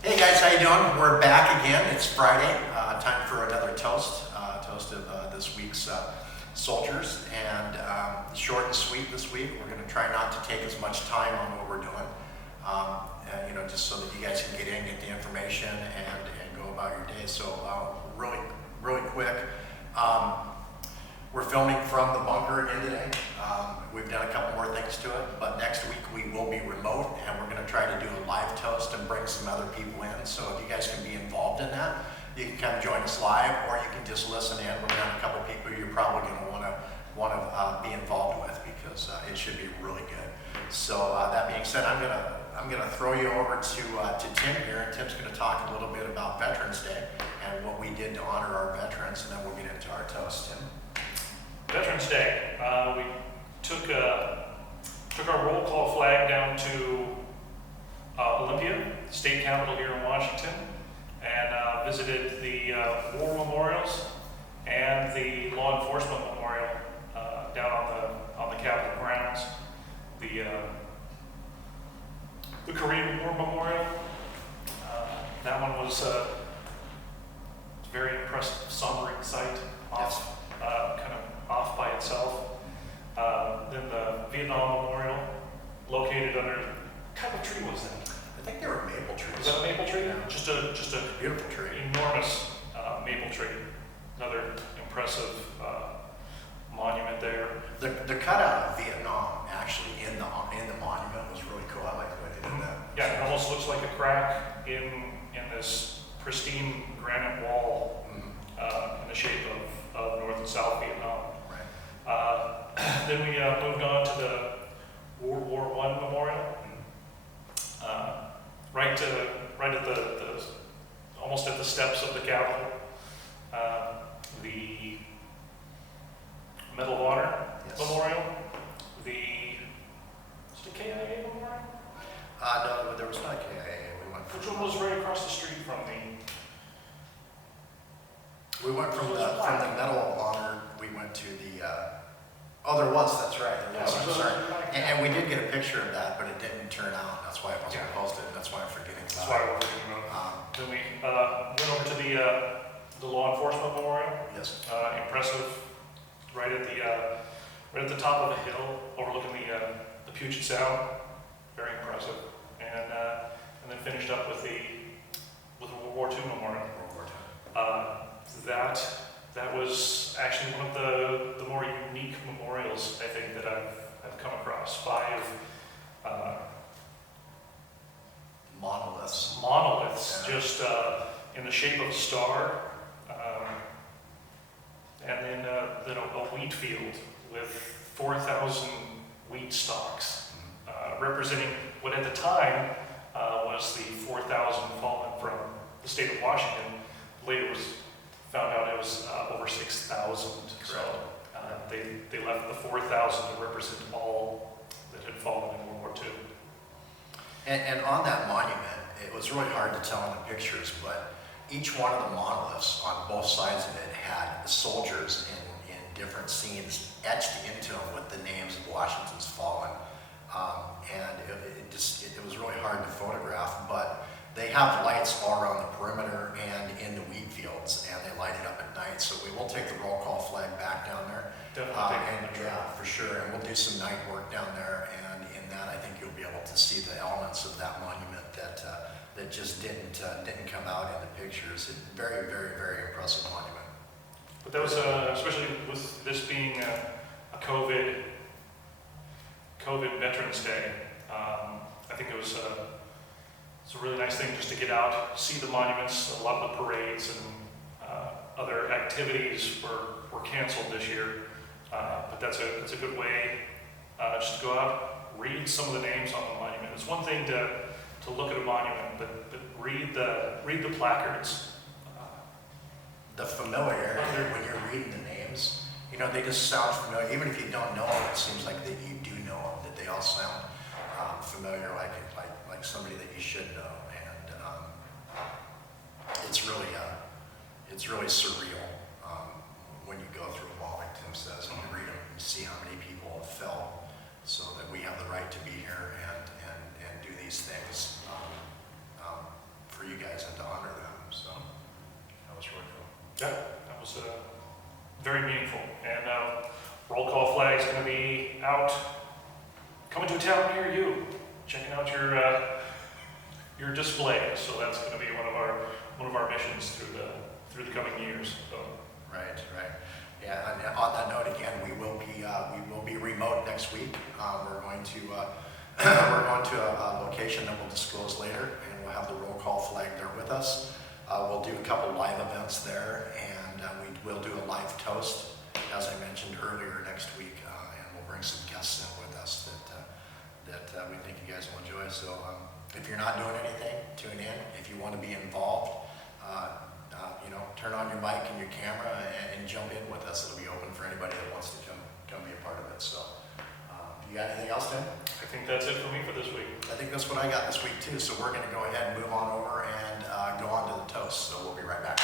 Hey guys, how you doing? We're back again. It's Friday. Time for another toast. Toast of this week's soldiers, and short and sweet this week. We're going to try not to take as much time on what we're doing, just so that you guys can get in, get the information, and go about your day. So really quick. We're filming from the bunker again today. We've done a couple more things to it, but next week we will be remote, and we're going to try to do a live toast and bring some other people in. So if you guys can be involved in that, you can come join us live, or you can just listen in. We're going to have a couple people you're probably going to want to be involved with, because it should be really good. So that being said, I'm gonna throw you over to Tim here, and Tim's going to talk a little bit about Veterans Day and what we did to honor our veterans, and then we'll get into our toast. Tim. Veterans Day. We took our roll call flag down to Olympia, the state capital here in Washington, and visited the war memorials and the law enforcement memorial down on the Capitol grounds. The Korean War Memorial. That one was a very impressive, sombering sight. Kind of off by itself. Then the Vietnam Memorial, located under, what type of tree was that? I think they were maple trees. Was that a maple tree? Yeah. Just a Beautiful tree. enormous maple tree. Another impressive monument there. The cutout of Vietnam actually in the monument was really cool. I like the way they did that. Yeah, it almost looks like a crack in this pristine granite wall in the shape of North and South Vietnam. Then we moved on to the World War I Memorial. Right at the almost at the steps of the Capitol. The Medal of Honor Memorial. Was it KIA Memorial? No, there was not a KIA. Which one was right across the street from the? We went from the Medal of Honor. We went to the. There was. That's right. There was. I'm sorry. And we did get a picture of that, but it didn't turn out. That's why it wasn't posted. That's why I'm forgetting about it. That's why we're forgetting about it. Then we went over to the Law Enforcement Memorial. Yes. Impressive. Right at the top of a hill, overlooking the Puget Sound. Very impressive. And then finished up with the World War II Memorial. That was actually one of the more unique memorials, I think, that I've come across. 5 monoliths, just in the shape of a star, and then a wheat field with 4,000 wheat stalks, representing what at the time was the 4,000 fallen from the state of Washington. Later was found out it was over 6,000. So they left the 4,000 to represent all that had fallen in World War II. And on that monument, it was really hard to tell in the pictures, but each one of the monoliths on both sides of it had soldiers in different scenes etched into them with the names of Washington's fallen. And it was really hard to photograph, but they have lights all around the perimeter and in the wheat fields, and they light it up at night. So we will take the roll call flag back down there. Definitely. Yeah, for sure. And we'll do some night work down there, and in that, I think you'll be able to see the elements of that monument that just didn't come out in the pictures. It's very, very, very impressive monument. But that was especially with this being a COVID Veterans Day. I think it was it's a really nice thing just to get out, see the monuments. A lot of the parades and other activities were canceled this year, but that's a good way just to go out, read some of the names on the monument. It's one thing to look at a monument, but read the placards. The familiarity when you're reading the names, they just sound familiar. Even if you don't know them, it seems like that you do know them. That they all sound familiar, like somebody that you should know. And it's really surreal when you go through them all, like Tim says, and you read them and see how many people have fell, so that we have the right to be here and do these things for you Yeah, that was very meaningful. And roll call flag is going to be out, coming to a town near you, checking out your display. So that's going to be one of our missions through the coming years. So. Right. Yeah, and on that note, again, we will be remote next week. We're going to a location that we'll disclose later, and we'll have the roll call flag there with us. We'll do a couple live events there, and we will do a live toast, as I mentioned earlier, next week, and we'll bring some guests in with us that we think you guys will enjoy. So if you're not doing anything, tune in. If you want to be involved, turn on your mic and your camera and jump in with us. It'll be open for anybody that wants to come be a part of it. So, you got anything else, Tim? I think that's it for me for this week. I think that's what I got this week too. So we're going to go ahead and move on over and go on to the toast. So we'll be right back.